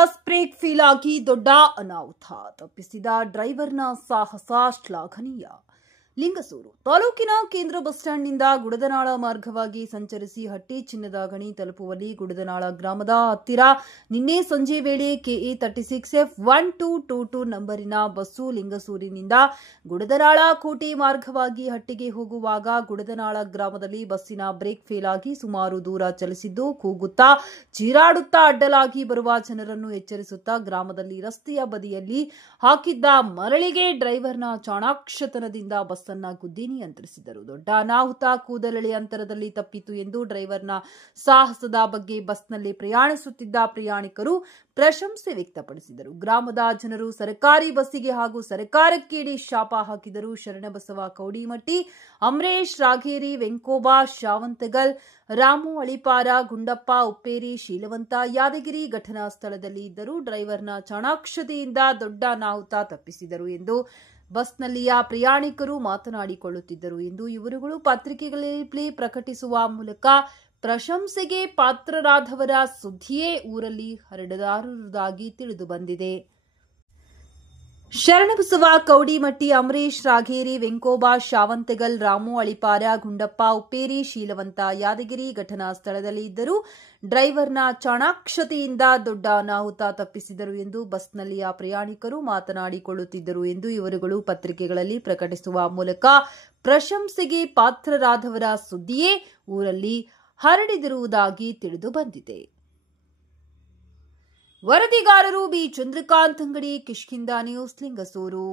Bus break fail ಆಗಿ ದೊಡ್ಡ ಅನಾಹುತ ತಪ್ಪಿಸಿದ ಡ್ರೈವರ್ನ ಸಾಹಸ ಶ್ಲಾಘನೀಯ. ಲಿಂಗಸೂರು ತಾಲೂಕಿನ ಕೇಂದ್ರ ಬಸ್ ಸ್ಟ್ಯಾಂಡ್ನಿಂದ ಗುಡದನಾಳ ಮಾರ್ಗವಾಗಿ ಸಂಚರಿಸಿ ಹಟ್ಟಿ ಚಿನ್ನದ ಗಣಿ ತಲುಪುವಲ್ಲಿ ಗುಡದನಾಳ ಗ್ರಾಮದ ಹತ್ತಿರ ನಿನ್ನೆ ಸಂಜೆ ವೇಳೆ KA 36F1222 ನಂಬರಿನ ಬಸ್ಸು ಲಿಂಗಸೂರಿನಿಂದ ಗುಡದನಾಳ ಕೋಟೆ ಮಾರ್ಗವಾಗಿ ಹಟ್ಟಿಗೆ ಹೋಗುವಾಗ ಗುಡದನಾಳ ಗ್ರಾಮದಲ್ಲಿ ಬಸ್ಸಿನ ಬ್ರೇಕ್ ಫೇಲ್ ಆಗಿ ಸುಮಾರು ದೂರ ಚಲಿಸಿದ್ದು ಕೂಗುತ್ತಾ ಚೀರಾಡುತ್ತಾ ಅಡ್ಡಲಾಗಿ ಬರುವ ಜನರನ್ನು ಎಚ್ಚರಿಸುತ್ತಾ ಗ್ರಾಮದಲ್ಲಿ ರಸ್ತೆಯ ಬದಿಯಲ್ಲಿ ಹಾಕಿದ್ದ ಮರಳಿಗೆ ಡ್ರೈವರ್ನ ಚಾಣಾಕ್ಷತನದಿಂದ ಬಸ್ಸನ್ನ ಗುದ್ದಿ ನಿಯಂತ್ರಿಸಿದರು. ದೊಡ್ಡ ಅನಾಹುತ ಕೂದಲೆಳೆ ಅಂತರದಲ್ಲಿ ತಪ್ಪಿತು ಎಂದು ಡ್ರೈವರ್ನ ಸಾಹಸದ ಬಗ್ಗೆ ಬಸ್ನಲ್ಲಿ ಪ್ರಯಾಣಿಸುತ್ತಿದ್ದ ಪ್ರಯಾಣಿಕರು ಪ್ರಶಂಸೆ ವ್ಯಕ್ತಪಡಿಸಿದರು. ಗ್ರಾಮದ ಜನರು ಸರ್ಕಾರಿ ಬಸ್ಸಿಗೆ ಹಾಗೂ ಸರ್ಕಾರಕ್ಕೆ ಶಾಪ ಹಾಕಿದರು. ಶರಣಬಸವ ಕೌಡಿಮಟ್ಟಿ, ಅಮರೇಶ್ ರಾಘೇರಿ, ವೆಂಕೋಬಾ ಶಾವಂತಗಲ್, ರಾಮು ಅಳಿಪಾರ, ಗುಂಡಪ್ಪ ಉಪ್ಪೇರಿ, ಶೀಲವಂತ ಯಾದಗಿರಿ ಘಟನಾ ಸ್ಥಳದಲ್ಲಿ ಇದ್ದರು. ಡ್ರೈವರ್ನ ಚಾಣಾಕ್ಷತೆಯಿಂದ ದೊಡ್ಡ ಅನಾಹುತ ತಪ್ಪಿಸಿದರು ಎಂದು ಬಸ್ನಲ್ಲಿಯ ಪ್ರಯಾಣಿಕರು ಮಾತನಾಡಿಕೊಳ್ಳುತ್ತಿದ್ದರು ಎಂದು ಇವರುಗಳು ಪತ್ರಿಕೆಗಳಲ್ಲಿ ಪ್ರಕಟಿಸುವ ಮೂಲಕ ಪ್ರಶಂಸೆಗೆ ಪಾತ್ರರಾದವರ ಸುದ್ದಿಯೇ ಊರಲ್ಲಿ ಹರಡಲಾರದುದಾಗಿ ತಿಳಿದು ಬಂದಿದೆ. ಶರಣಬಸವ ಕೌಡಿಮಟ್ಟಿ, ಅಮರೇಶ್ ರಾಘೇರಿ, ವೆಂಕೋಬಾ ಶಾವಂತಗಲ್, ರಾಮು ಅಳಿಪಾರ, ಗುಂಡಪ್ಪ ಉಪ್ಪೇರಿ, ಶೀಲವಂತ ಯಾದಗಿರಿ ಘಟನಾ ಸ್ಥಳದಲ್ಲಿ ಇದ್ದರು. ಡ್ರೈವರ್ನ ಚಾಣಾಕ್ಷತೆಯಿಂದ ದೊಡ್ಡ ಅನಾಹುತ ತಪ್ಪಿಸಿದರು ಎಂದು ಬಸ್ನಲ್ಲಿಯ ಪ್ರಯಾಣಿಕರು ಮಾತನಾಡಿಕೊಳ್ಳುತ್ತಿದ್ದರು ಎಂದು ಇವರುಗಳು ಪತ್ರಿಕೆಗಳಲ್ಲಿ ಪ್ರಕಟಿಸುವ ಮೂಲಕ ಪ್ರಶಂಸೆಗೆ ಪಾತ್ರರಾದವರ ಸುದ್ದಿಯೇ ಊರಲ್ಲಿ ಹರಡಿದಿರುವುದಾಗಿ ತಿಳಿದು ಬಂದಿದೆ. ವರದಿಗಾರರು ಬಿ ಚಂದ್ರಕಾಂತ್ ಅಂಗಡಿ, ಕಿಷ್ಕಿಂಧ ನ್ಯೂಸ್, ಲಿಂಗಸೂರು.